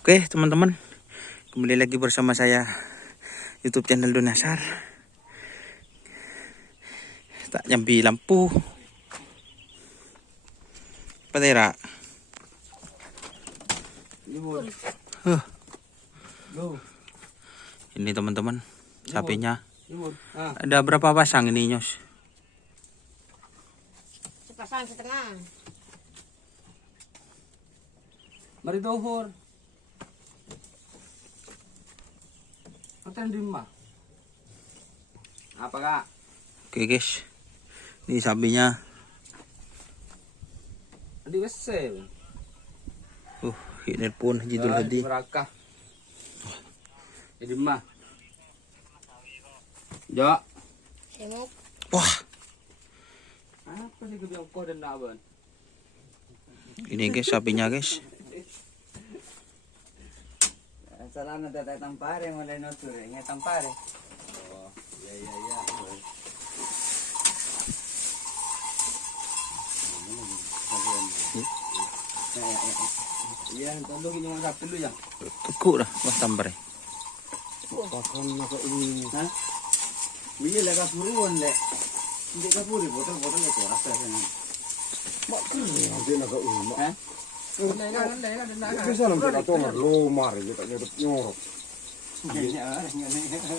Oke teman-teman, kembali lagi bersama saya YouTube channel Donasar. Tak nyambi lampu Patera. Ini teman-teman sapinya. Ada berapa pasang ini, Nyos? Sepasang setengah. Mari dohor. Aten dimah. Apa kak? Oke guys, ini sapinya. Di wesel. Ini pun jidul hadi. Berakah. Di dimah. Jo. Semuk. Wah, Apa sih kebiang kau dan naban? ini guys sapinya guys. Salah na tatang pare mulai notur ngetang pare. Oh, iya. Iya, tolong ini orang dulu ya. Teguk dah, wah tambar. Pakan nak ini. Ha? Biye lega puruan le. Hindi ka puri botol itu rasa sana. Mak dia nak umat. Ha? Bisa nampak atau nggak lomar kita nyorok.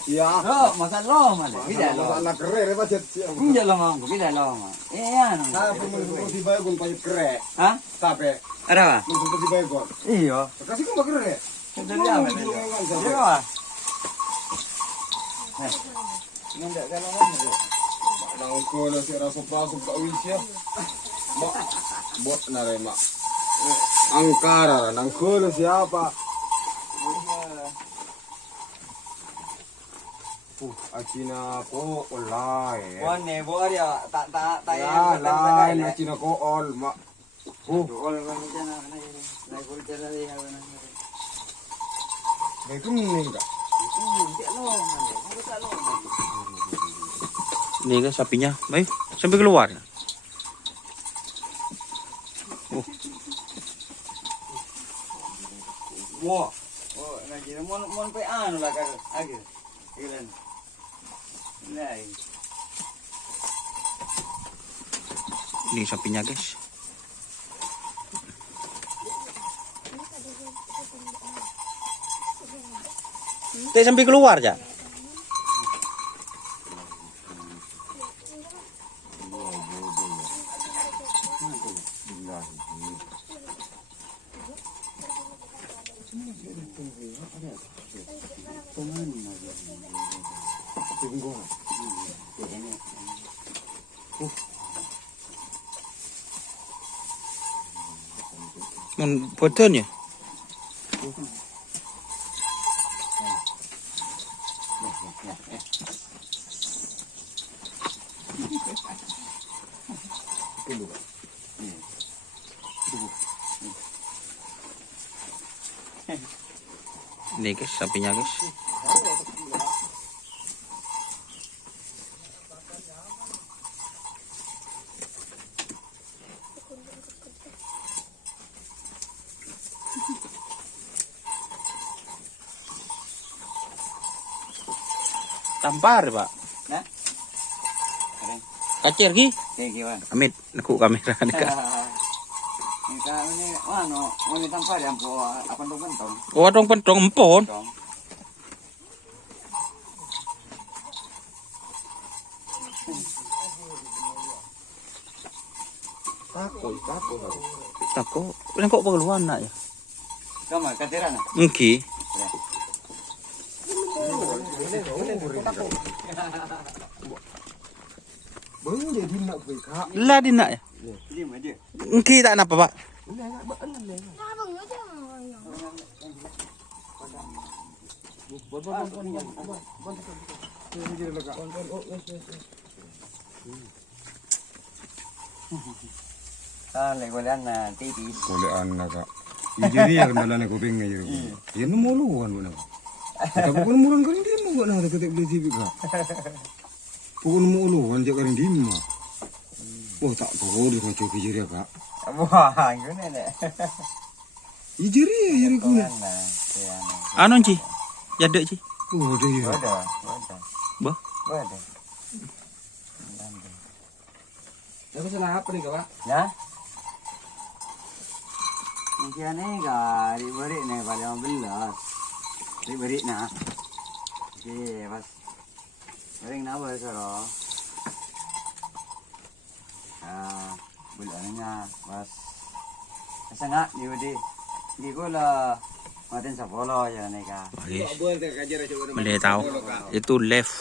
Ya. Oh, masa lama le. Bila Masa lama. anak kere macet sih. Bila lama, bila lama. Iya. Saya pun mau tiba gun payet kere. Ha? Sampai Ada apa? mau tiba gun. Iya. Kasih kau kere. Sudah lama. Iya. Nggak kalau mana. Nang ko na si raso pasok ka uwisya. Mak bot na rin mak. Angkara nang ko na siapa? Acina ko olay. Wane, buat ya, tak Ya lain acina ko ol mak. All kan macam mana ni? Naik kultur lagi apa nak? May kuning ka. Tak long, mana? Tak long. Ini guys sapinya, baik sampai keluar. Wah, oh, nak kira mon pe anu lah kan, agak, ilan. Lai. Ini sapinya guys. Teh sampai keluar ya. Mun boten ya. Ini guys sapinya guys. Tampar pak. Nah. Kacir gi. Gimana? Amit, naku kamera dekat. Kita ini, ano, mau tampar yang po, apa tu pentong? Oh, dong pentong empon. Takoi. Tako, ini kok pengeluaran nak ya? Kamu katiran? Mungkin. Bang dia nak beka. Lah di nak ya? Lima dia. Mungkin tak napa pak? Ah, legolan na tipis. Kulian na ka. Ijiri ya kemalan ko ping ngayon. Yan mo luwan mo na. Kapag mo lang karin din mo na dekat beli TV ka. Pukul mo luwan dia karin din mo. Oh tak tahu dia macam ijiri ka. Wah, gini deh. Ijeri kuna. Anu Ci? Jadek Ci? Oh, ada ya. Bah. Tapi senang apa nih Pak? Ya. Mungkin ini kak diberi nih pada 15. Diberi nah. Oke, pas. Bering napa soro. Ah, bulannya pas. Sangat diudi. Di gula matin sapolo ya nih kak. Boleh tahu. Itu live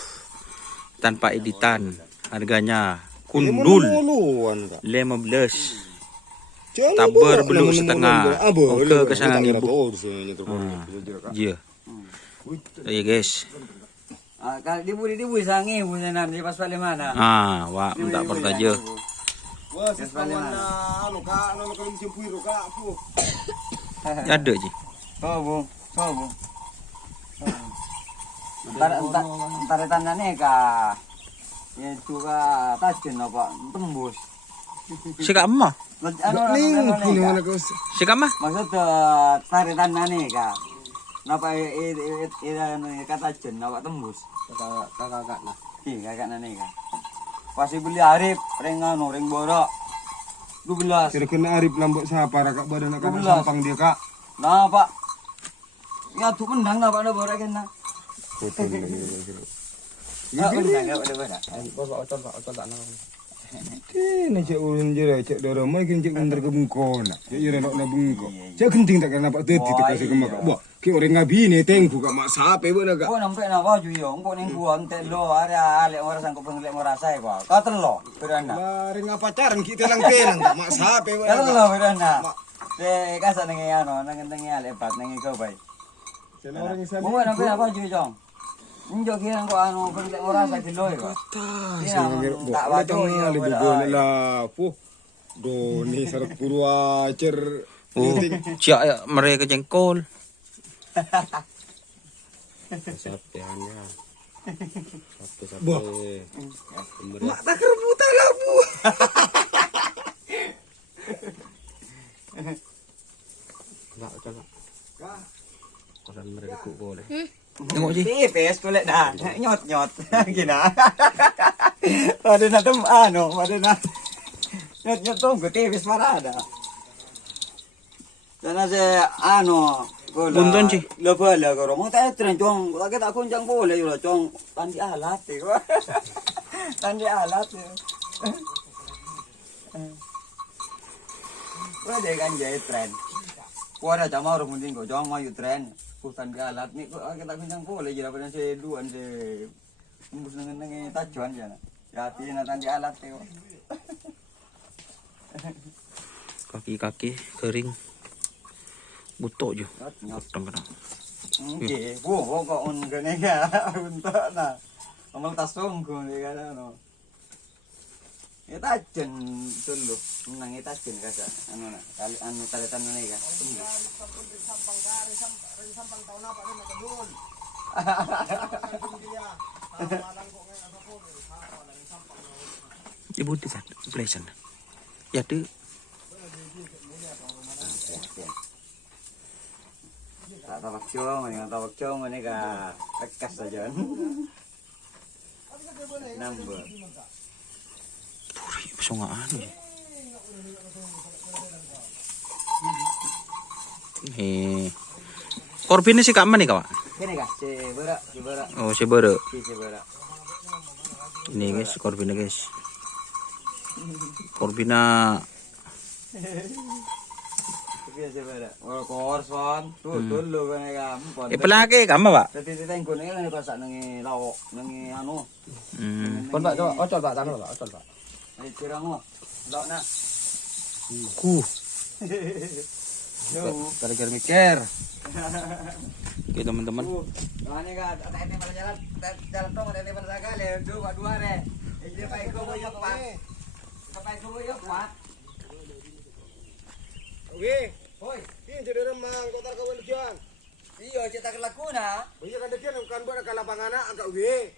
tanpa editan. Harganya kundul 15. Tabar belum setengah. Oke kesangan ibu. Iya. Iya guys. Kalau diburi sangi busanan di pas balik mana? Wah, minta pertaja. Wah, anu kak, anu kalau dicempuir kak, fu. Ada Ci. Oh, Bu. Entar tandanya kak. Ya itu kak tajin apa tembus. Si Kak Emah. Ning kini mana kau? Si Kak Emah. Maksud tarik tandanya kak. Napa kata jen napa tembus? Kakak nah. Iya kakak nane kak. Pasti beli Arif, ring borok. 12. Kira kena Arif lambok siapa rakak badan nak 12. sampang dia kak. Nah pak. Ya tuh pendang napa ada borok kena. Ya pendang nggak ada borok. Ocol tak nang. Kini cek ulun jera cek darah mai kini cek bentar ke bengkok nak. Cek jera nak bengkok. Cek genting tak kena nampak teti tak kasih kemak. Wah, ki orang ngabi ni tengku kak mak sape buat nak. Kau nampak nak baju yo, kau ning buang telo ada alek orang sangkut pengelek merasa kau. Kau telo beranda. Mari ngapacaran kita lang pelang tak mak sape buat nak. Telo beranda. Se kasa nengi ano, nengi alek pat nengi kau baik. Orang isam. Kau nampak baju jong. Injok kira kau anu pengelek merasa telo kau. Tak baju ya boleh lah. Puh. Do ni sarak purwa cer. Oh, Ciak mereka jengkol. Sapiannya. Wah. Mak tak kerebutan lah bu. Enggak ocol Pak. Koran mereka kok boleh. Tengok Ci. Tipis kulit dah. Nyot. Gina. Ada na anu, ada na. Nyot tunggu tipis parada. Sana se anu Buntun Ci. Lepas lah kau mau tak tren cong, lagi tak kuncang boleh juga cong. Tandi alat tu. Tandi alat tu. Kau deh kan jadi tren. Kau ada cama orang mending kau cong mau tren. Kau tandi alat ni kau lagi tak kuncang boleh je daripada se duan se embus dengan tajuan je. Ya tiada tandi alat tu. Kaki-kaki kering. Butok je. Kadang-kadang. Okey, kok on kene ka untuk na. Amal tasong ko ni kada no. Eta jen dulu, nang eta jen kasa. Anu na, kali anu taletan na ka. Sampang tahun apa ni nakadun. Ibu di sana, plesan. Ya tu. Tak tabak cong ni ka tekas saja. Nambah. Puri pesongaan. Korban ni si Kak Man ni kau? Kene ka, sebera. Oh, sebera. Sebera. Ini guys, korban guys. Korbina Sebera. Oh, korson. Dulu kan ka. pelaki kamu pak? Tadi tengko ni kan pasak nangi lauk, nangi anu. Kon Pak coba ocol Pak tangan Pak, ocol Pak. Ai tirang mo. Lauk na. Gara-gara mikir. Oke teman-teman. Ani ka tete pada jalan tong tete pada sagale dua re. Ije pai ko boyo pak. Pai ko boyo pak. Oke. Hoi, Ini jadi remang kotor kau legian. iyo cetak laku na. Iya kan legian kan buat ke lapangan agak oke.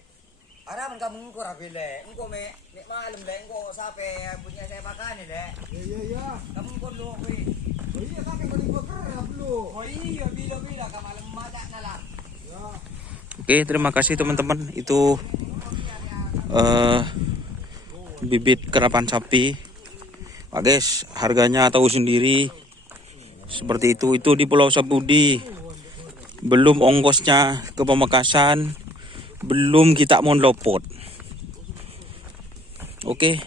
Ara man kamu ko rapile. Engko me malam le engko sape punya saya makan ni le. Iya. Kamu ko lo kuwi. Oke, terima kasih teman-teman. Itu bibit kerapan sapi. Pak guys, harganya tahu sendiri. Seperti itu di Pulau Sapudi. Belum ongkosnya ke Pamekasan, belum kita mau lopot. Oke.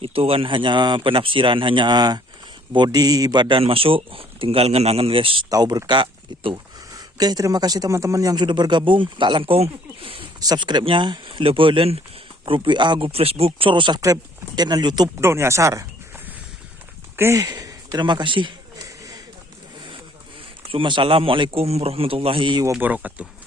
Itu kan hanya penafsiran, hanya body badan masuk, tinggal ngenangan guys, tahu berkah gitu. Oke, terima kasih teman-teman yang sudah bergabung. Tak langkong subscribe-nya, lebelen grup WA, grup Facebook, suruh subscribe channel YouTube Doni Asar. Oke, terima kasih. Assalamualaikum warahmatullahi wabarakatuh.